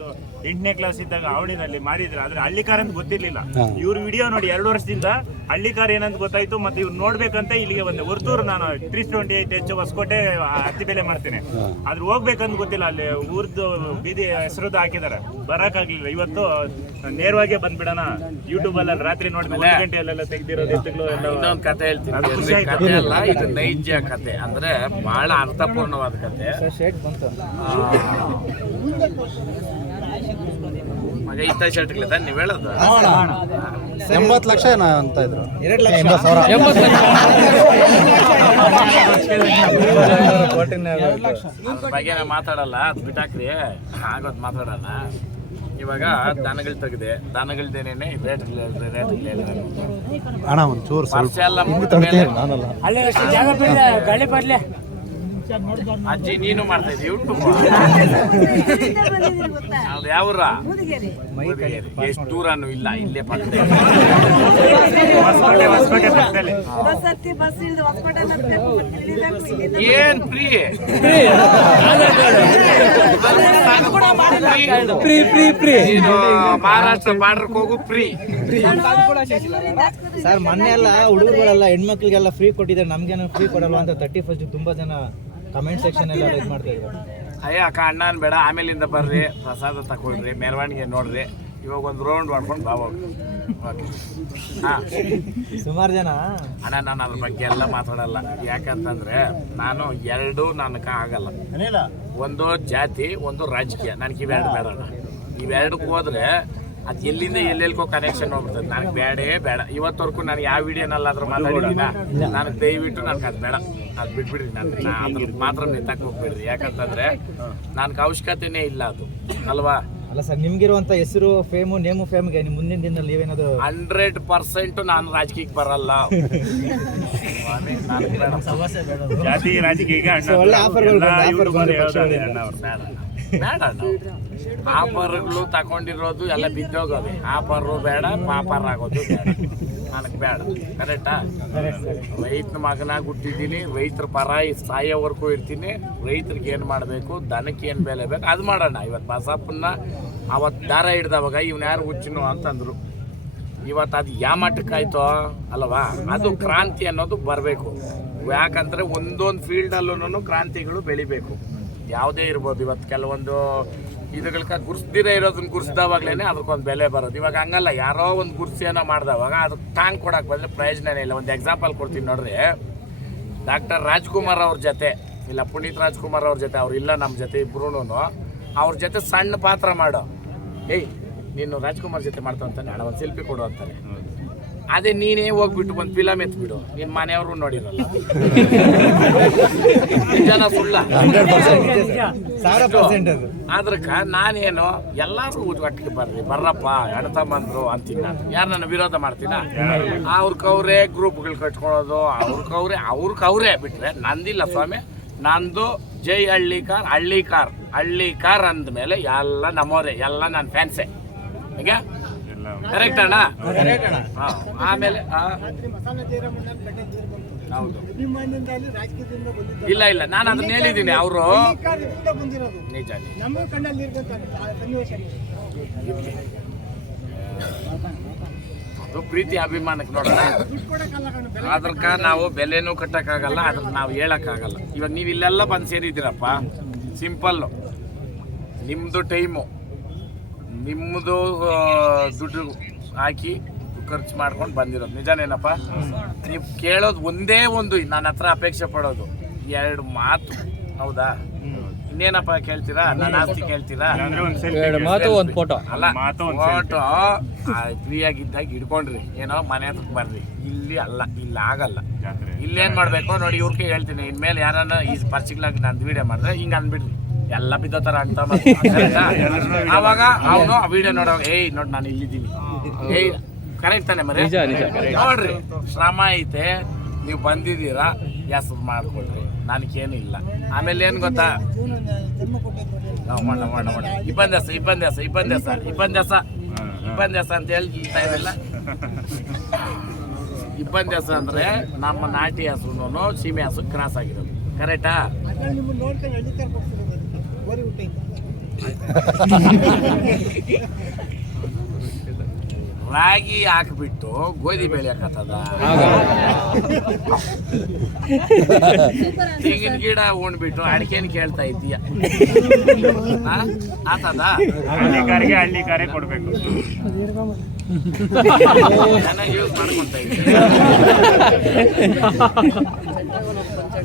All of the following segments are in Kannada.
ಒಂದು 8ನೇ ಕ್ಲಾಸ್ ಇದ್ದಾಗ ಆವಣಿನಲ್ಲಿ ಮಾರಿದ್ರು, ಆದ್ರೆ ಹಳ್ಳಿಕಾರ್ ಅಂತ ಗೊತ್ತಿರ್ಲಿಲ್ಲ. ಇವ್ರ ವಿಡಿಯೋ ನೋಡಿ 2 ವರ್ಷದಿಂದ ಹಳ್ಳಿಕಾರ್ ಏನಂತ ಗೊತ್ತಾಯ್ತು. ಮತ್ತೆ ಇವ್ರು ನೋಡ್ಬೇಕಂತ ಇಲ್ಲಿಗೆ ಬಂದೆ. ಹೊರತೂರು ನಾನು 328H ಹೊಸಕೋಟೆ ಹತ್ತಿ ಬೆಲೆ ಮಾಡ್ತೇನೆ. ಆದ್ರೆ ಹೋಗ್ಬೇಕಂತ ಗೊತ್ತಿಲ್ಲ. ಅಲ್ಲಿ ಊರ್ದು ಬೀದಿ ಹೆಸರುದು ಹಾಕಿದಾರೆ, ಬರಕ್ಕಾಗ್ಲಿಲ್ಲ. ಇವತ್ತು ನೇರವಾಗಿ ಬಂದ್ಬಿಡೋಣ ಯೂಟ್ಯೂಬ್ ಅಲ್ಲಿ ರಾತ್ರಿ ನೋಡಿ 1 ಗಂಟೆಯಲ್ಲೆಲ್ಲ ತೆಗ್ದಿರೋದು ಎತ್ತುಗಳು ಎಲ್ಲ. ಇನ್ನೊಂದು ಕತೆ ಹೇಳ್ತೀನಿ, ಕತೆ ಅಲ್ಲ ಇದು ನೈಜ ಕತೆ, ಅಂದ್ರೆ ಬಹಳ ಅರ್ಥಪೂರ್ಣವಾದ ಕತೆ. ಮಗ ಇತ್ತ ಶರ್ಟ್ಗಳಿದೆ ನೀವು ಹೇಳೋದು 80 ಲಕ್ಷ ಅಂತ ಇದ್ರು. 2 ಲಕ್ಷ ಬಗ್ಗೆ ಮಾತಾಡಲ್ಲ, ಅದು ಬಿಟ್ಟಾಕ್ರಿ, ಆಗೋದು ಮಾತಾಡೋಣ. ಇವಾಗ ದನಗಳು ತೆಗೆದೆ, ದನಗಳ್ದೇನೆ ರೇಟ್ ಅಣ್ಣ ಒಂಚೂರು ವರ್ಷ ಎಲ್ಲ ಅಜ್ಜಿ ನೀನು ಮಾಡ್ತಾ ಇದ್ದೀವಿ ಯೂಟ್ಯೂಬ್. ಅದು ಯಾವ್ರ ಎಷ್ಟು ದೂರನೂ ಇಲ್ಲ, ಇಲ್ಲೇ ಪಕ್ಕ. ಏನ್ ಫ್ರೀ ಮಹಾರಾಷ್ಟ್ರ ಬಾರ್ಡರ್ಗೆ ಹೋಗು ಫ್ರೀ. ಸರ್ ಮೊನ್ನೆ ಎಲ್ಲ ಹುಡುಗರುಗಳೆಲ್ಲ ಹೆಣ್ಮಕ್ಳಿಗೆಲ್ಲ ಫ್ರೀ ಕೊಟ್ಟಿದ್ದಾರೆ, ನಮ್ಗೇನೋ ಫ್ರೀ ಕೊಡಲ್ವಾ ಅಂತ 31st ತುಂಬಾ ಜನ ಕಮೆಂಟ್ ಸೆಕ್ಷನ್ ಎಲ್ಲ ಇದು ಮಾಡ್ತಾ ಇದ್ದಾರೆ. ಅಯ್ಯ ಅಕ್ಕ ಅಣ್ಣನ್ ಬೇಡ, ಆಮೇಲಿಂದ ಬರ್ರಿ, ಪ್ರಸಾದ ತಗೊಳ್ರಿ, ಮೆರವಣಿಗೆ ನೋಡ್ರಿ, ಇವಾಗ ಒಂದು ರೌಂಡ್ ಮಾಡ್ಕೊಂಡು ಬಾವಾಗ. ಹಾಂ ಸುಮಾರು ಜನ ಅಣ್ಣ ನಾನು ಅದ್ರ ಬಗ್ಗೆ ಎಲ್ಲ ಮಾತಾಡಲ್ಲ. ಯಾಕಂತಂದ್ರೆ ನಾನು ಎರಡು ನನಗೆ ಆಗಲ್ಲ. ಒಂದು ಜಾತಿ, ಒಂದು ರಾಜಕೀಯ, ನನಗೆ ಇವೆರಡು ಬೇಡ. ಇವೆರಡಕ್ಕೆ ಹೋದ್ರೆ ಅದು ಎಲ್ಲಿಂದ ಎಲ್ಲೆಲ್ಕೋ ಕನೆಕ್ಷನ್ ಹೋಗ್ಬಿಡ್ತದೆ. ನನಗೆ ಬೇಡೇ ಬೇಡ. ಇವತ್ತವರೆಗೂ ನಾನು ಯಾವ ವಿಡಿಯೋನಲ್ಲಾದ್ರೂ ಮಾತಾಡಿದ್ದೀನ, ನನಗೆ ದಯವಿಟ್ಟು ನನಗೆ ಅದು ಬೇಡ, ಅದು ಬಿಟ್ಬಿಡ್ರಿ. ನಾನು ಅದ್ರ ಮಾತ್ರ ನೆತ್ತಕ್ಕೆ ಹೋಗ್ಬಿಡ್ರಿ. ಯಾಕಂತಂದ್ರೆ ನನಗೆ ಅವಶ್ಯಕತೆನೇ ಇಲ್ಲ ಅದು, ಅಲ್ವಾ? ಅಲ್ಲ ಸರ್, ನಿಮ್ಗಿರುವಂತ ಹೆಸರು, ಫೇಮು, ನೇಮು ಫೇಮ್ಗೆ ನಿಮ್ಮ ಮುಂದಿನ ದಿನದಲ್ಲಿ ನೀವೇನಾದ್ರು 100% ನಾನು ರಾಜಕೀಯಕ್ಕೆ ಬರಲ್ಲ. ಜಾತಿ ರಾಜಕೀಯ ಒಳ್ಳೆ ಆಫರ್ಗಳು ಬೇಡ. ಆಫರ್ಗಳು ತಗೊಂಡಿರೋದು ಎಲ್ಲ ಬಿದ್ದೋಗೋದು. ಆಫರು ಬೇಡ, ಪಾಪರ್ ಆಗೋದು ಬೇಡ, ನನಗೆ ಬೇಡ. ಕರೆಕ್ಟಾ? ರೈತನ ಮಗನಾಗಿ ಹುಟ್ಟಿದ್ದೀನಿ, ರೈತರ ಪರ ಸಾಯೋವರೆಗೂ ಇರ್ತೀನಿ. ರೈತರಿಗೆ ಏನು ಮಾಡಬೇಕು, ದನಕ್ಕೆ ಏನು ಬೆಲೆ ಬೇಕು ಅದು ಮಾಡೋಣ. ಇವತ್ತು ಬಸಪ್ಪನ್ನ ಅವತ್ತು ದಾರ ಹಿಡ್ದವಾಗ ಇವ್ನು ಯಾರು ಹುಚ್ಚಿನೋ ಅಂತಂದ್ರು. ಇವತ್ತು ಅದು ಯಾವ ಮಟ್ಟಕ್ಕಾಯ್ತೋ ಅಲ್ವಾ? ಅದು ಕ್ರಾಂತಿ ಅನ್ನೋದು ಬರಬೇಕು. ಯಾಕಂದರೆ ಒಂದೊಂದು ಫೀಲ್ಡಲ್ಲೂ ಕ್ರಾಂತಿಗಳು ಬೆಳಿಬೇಕು, ಯಾವುದೇ ಇರ್ಬೋದು. ಇವತ್ತು ಕೆಲವೊಂದು ಇದುಗಳ್ಕ ಗುರ್ಸ್ದಿರೇ ಇರೋದನ್ನ ಗುರ್ಸ್ದವಾಗ್ಲೇ ಅದಕ್ಕೊಂದು ಬೆಲೆ ಬರೋದು. ಇವಾಗ ಹಂಗಲ್ಲ, ಯಾರೋ ಒಂದು ಗುರ್ಸಿ ಏನೋ ಮಾಡ್ದವಾಗ ಅದಕ್ಕೆ ಟಾಂಗ್ ಕೊಡಕ್ಕೆ ಬಂದರೆ ಪ್ರಯೋಜನನೇ ಇಲ್ಲ. ಒಂದು ಎಕ್ಸಾಂಪಲ್ ಕೊಡ್ತೀನಿ ನೋಡ್ರಿ. ಡಾಕ್ಟರ್ ರಾಜ್ಕುಮಾರ್ ಅವ್ರ ಜೊತೆ ಇಲ್ಲ, ಪುನೀತ್ ರಾಜ್ಕುಮಾರ್ ಅವ್ರ ಜೊತೆ, ಅವ್ರು ಇಲ್ಲ ನಮ್ಮ ಜೊತೆ ಇಬ್ರು, ಅವ್ರ ಜೊತೆ ಸಣ್ಣ ಪಾತ್ರ ಮಾಡೋ, ಏಯ್ ನೀನು ರಾಜ್ಕುಮಾರ್ ಜೊತೆ ಮಾಡ್ತಾವ ಅಂತಾನೆ, ಹಣ ಒಂದು ಸೆಲ್ಫಿ ಕೊಡು ಅಂತಾನೆ. ಅದೇ ನೀನೇ ಹೋಗ್ಬಿಟ್ಟು ಒಂದು ಫಿಲಮ್ ಎತ್ಬಿಡು, ನಿನ್ನ ಮನೆಯವರು ನೋಡಿರಲ್ಲ. ಜನ ಸುಳ್ಳ ಅದ್ರಕ್ಕ ನಾನೇನು ಎಲ್ಲರೂ ಒಟ್ಟಿಗೆ ಬರ್ರಪ್ಪ ಎಣ್ತಂಬಂದ್ರು ಅಂತೀನಿ. ನಾನು ಯಾರು ನನ್ನ ವಿರೋಧ ಮಾಡ್ತೀನ? ಅವ್ರಕವ್ರೆ ಗ್ರೂಪ್ಗಳು ಕಟ್ಕೊಳ್ಳೋದು, ಅವ್ರಕವ್ರೆ ಬಿಟ್ರೆ ನಂದಿಲ್ಲ ಸ್ವಾಮಿ. ನಂದು ಜೈ ಹಳ್ಳಿಕಾರ್, ಹಳ್ಳಿಕಾರ್ ಅಂದಮೇಲೆ ಎಲ್ಲ ನಮ್ಮೋರೆ, ಎಲ್ಲ ನನ್ನ ಫ್ಯಾನ್ಸೇ. ಈಗ ಕರೆಕ್ಟ್ ಅಣ್ಣ? ಆಮೇಲೆ ಹೌದು, ಇಲ್ಲ ನಾನು ಅದನ್ನ ಹೇಳಿದ್ದೀನಿ. ಅವರು ನಿಜ ಅದು ಪ್ರೀತಿ ಅಭಿಮಾನಕ್ಕೆ ನೋಡೋಣ. ಅದ್ರಕ್ಕ ನಾವು ಬೆಲೆನೂ ಕಟ್ಟಕ್ಕಾಗಲ್ಲ, ಅದ್ರ ನಾವು ಹೇಳಕ್ಕಾಗಲ್ಲ. ಇವಾಗ ನೀವು ಇಲ್ಲೆಲ್ಲ ಬಂದು ಸೇರಿದ್ದೀರಪ್ಪ, ಸಿಂಪಲ್ಲು, ನಿಮ್ಮದು ಟೈಮು, ನಿಮ್ಮದು ದುಡ್ಡು ಹಾಕಿ ಖರ್ಚು ಮಾಡ್ಕೊಂಡು ಬಂದಿರೋದು. ನಿಜನೇನಪ್ಪ? ನೀವು ಕೇಳೋದು ಒಂದೇ ಒಂದು, ನನ್ನ ಹತ್ರ ಅಪೇಕ್ಷೆ ಪಡೋದು 2 ಮಾತು. ಹೌದಾ? ಇನ್ನೇನಪ್ಪ ಕೇಳ್ತೀರಾ? ನನ್ನ ಆಸ್ತಿ ಕೇಳ್ತೀರಾ? ಒಂದು ಫೋಟೋ ಅಲ್ಲ, ಫೋಟೋ ಫ್ರೀಯಾಗಿದ್ದಾಗ ಹಿಡ್ಕೊಂಡ್ರಿ, ಏನೋ ಮನೆ ಹತ್ರಕ್ಕೆ ಬರ್ರಿ. ಇಲ್ಲಿ ಅಲ್ಲ, ಇಲ್ಲಿ ಆಗಲ್ಲ. ಇಲ್ಲೇನು ಮಾಡಬೇಕು ನೋಡಿ, ಇವ್ರಿಗೆ ಹೇಳ್ತೀನಿ, ಇನ್ಮೇಲೆ ಯಾರನ್ನ ಈ ಪರ್ಸಿಗಳಾಗಿ ನಾನು ವಿಡಿಯೋ ಮಾಡಿದ್ರೆ ಹಿಂಗೆ ಅಂದ್ಬಿಡ್ರಿ, ಎಲ್ಲ ಬಿದ್ದೋ ಥರ ಅಂತ. ಆವಾಗ ಅವನು ಆ ವಿಡಿಯೋ ನೋಡುವಾಗ, ಏಯ್ ನೋಡಿ ನಾನು ಇಲ್ಲಿದ್ದೀನಿ, ಏಯ್ ಕರೆಕ್ಟ್ ತಾನೆ ಮರಿ? ನೋಡ್ರಿ, ಶ್ರಮ ಐತೆ, ನೀವು ಬಂದಿದ್ದೀರಾ, ಹೆಸರು ಮಾಡ್ಕೊಳ್ರಿ, ನನಗೇನು ಇಲ್ಲ. ಆಮೇಲೆ ಏನು ಗೊತ್ತಾ, ಇಬ್ಬಂದ್ಯಾಸ ಅಂತ ಹೇಳ್ತಾ ಇರಲಿಲ್ಲ. ಇಬ್ಬಂದ್ಯಾಸ ಅಂದರೆ ನಮ್ಮ ನಾಟಿ ಹಸುನು ಸೀಮೆ ಹಸು ಕ್ರಾಸ್ ಆಗಿರೋದು. ಕರೆಕ್ಟಾ? ರಾಗಿ ಹಾಕ್ಬಿಟ್ಟು ಗೋಧಿ ಬೆಳೆಯಕತ್ತದ ತೆಂಗಿನ ಗಿಡ ಉಣ್ಬಿಟ್ಟು ಅಡಿಕೆನ ಕೇಳ್ತಾ ಇದೀಯ ಆತದ ಹಳ್ಳಿಕಾರಿಗೆ ಹಳ್ಳಿಕಾರೇ ಕೊಡ್ಬೇಕು. ಚೆನ್ನಾಗಿ ಯೂಸ್ ಮಾಡ್ಕೊಂತ ಇದ್ದೀನಿ.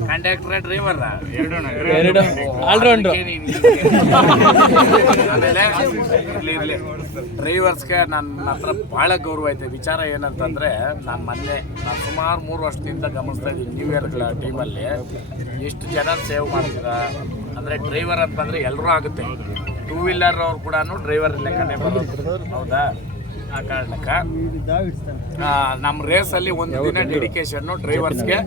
ಕಂಡಕ್ಟರ್ ಡ್ರೈವರ್ ಎರಡು ಆಲ್ರೌಂಡ್ರು. ಆಮೇಲೆ ಇರ್ಲಿ ಡ್ರೈವರ್ಸ್ಗೆ ನನ್ನ ಹತ್ರ ಭಾಳ ಗೌರವ ಐತೆ. ವಿಚಾರ ಏನಂತಂದರೆ ನಾನು ಸುಮಾರು 3 ವರ್ಷದಿಂದ ಗಮನಿಸ್ತಾ ಇದ್ದೀನಿ ನ್ಯೂ ಇಯರ್ಗಳ ಟೈಮಲ್ಲಿ ಎಷ್ಟು ಜನ ಸೇವ್ ಮಾಡ್ತೀರಾ ಅಂದರೆ ಡ್ರೈವರ್ ಅಂತಂದರೆ ಎಲ್ಲರೂ ಆಗುತ್ತೆ. 2 ವೀಲರ್ ಅವ್ರು ಕೂಡ ಡ್ರೈವರ್ ಲೆಕ್ಕನೇ ಬರೋದು, ಹೌದಾ? ಆ ಕಾರಣಕ್ಕೆ ನಮ್ಮ ರೇಸಲ್ಲಿ ಒಂದು ದಿನ ಡೆಡಿಕೇಶನ್ನು ಡ್ರೈವರ್ಸ್ಗೆ.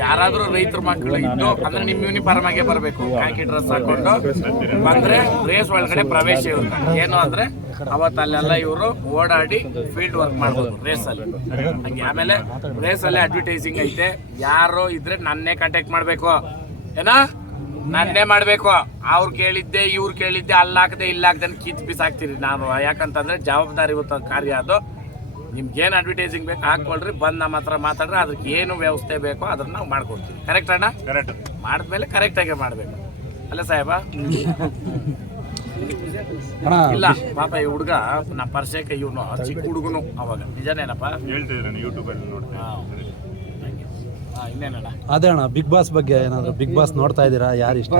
ಯಾರಾದರೂ ರೈತರ ಮಕ್ಕಳು ಇದ್ದು ಅಂದರೆ ನಿಮ್ಮ ಯೂನಿಫಾರ್ಮ್ ಆಗೇ ಬರಬೇಕು, ಕಾಕಿ ಡ್ರೆಸ್ ಹಾಕೊಂಡು ಬಂದರೆ ರೇಸ್ ಒಳಗಡೆ ಪ್ರವೇಶ ಇರುತ್ತೆ. ಏನು ಅಂದರೆ ಅವತ್ತು ಅಲ್ಲೆಲ್ಲ ಇವರು ಓಡಾಡಿ ಫೀಲ್ಡ್ ವರ್ಕ್ ಮಾಡ್ಬೋದು ರೇಸಲ್ಲಿ. ಹಾಗೆ ಆಮೇಲೆ ರೇಸಲ್ಲಿ ಅಡ್ವರ್ಟೈಸಿಂಗ್ ಐತೆ. ಯಾರು ಇದ್ರೆ ನನ್ನೇ ಕಾಂಟ್ಯಾಕ್ಟ್ ಮಾಡಬೇಕು, ಏನಾ ನನ್ನೇ ಮಾಡಬೇಕು. ಅವ್ರು ಕೇಳಿದ್ದೆ ಇವ್ರು ಕೇಳಿದ್ದೆ ಅಲ್ಲಾಕದೆ ಇಲ್ಲಾಕದೆ ಕಿತ್ ಬಿಸಾಕ್ತೀರಿ ನಾನು. ಯಾಕಂತಂದರೆ ಜವಾಬ್ದಾರಿ ಇವತ್ತು ಕಾರ್ಯ ಅದು. ನಿಮ್ಗೇನು ಅಡ್ವರ್ಟೈಸಿಂಗ್ ಬೇಕು ಹಾಕ್ಕೊಳ್ರಿ, ಬಂದು ನಮ್ಮ ಹತ್ರ ಮಾತಾಡ್ರಿ. ಅದಕ್ಕೆ ಏನು ವ್ಯವಸ್ಥೆ ಬೇಕೋ ಅದನ್ನು ನಾವು ಮಾಡ್ಕೊಡ್ತೀವಿ. ಕರೆಕ್ಟ್ ಅಣ್ಣ? ಕರೆಕ್ಟ್. ಮಾಡಿದ್ಮೇಲೆ ಕರೆಕ್ಟಾಗೆ ಮಾಡಬೇಕು ಅಲ್ಲ ಸಾಹೇಬ? ಇಲ್ಲ ಪಾಪ ಈ ಹುಡುಗ ನಮ್ಮ ಪರಿಚಯಕ್ಕೆ ಇವನು ಚಿಕ್ಕ ಹುಡುಗನು ಅವಾಗ. ನಿಜನೇನಪ್ಪ ಹೇಳ್ತಿದ್ರೆ ಯೂಟ್ಯೂಬಲ್ಲಿ ನೋಡ್ತೀನಿ. ಇನ್ನೇನಣ್ಣ? ಅದೇ ಅಣ್ಣ, ಬಿಗ್ ಬಾಸ್ ಬಗ್ಗೆ ಏನಾದ್ರು ಬಿಗ್ ಬಾಸ್ ನೋಡ್ತಾ ಇದ್ದೀರಾ? ಯಾರು ಇಷ್ಟ?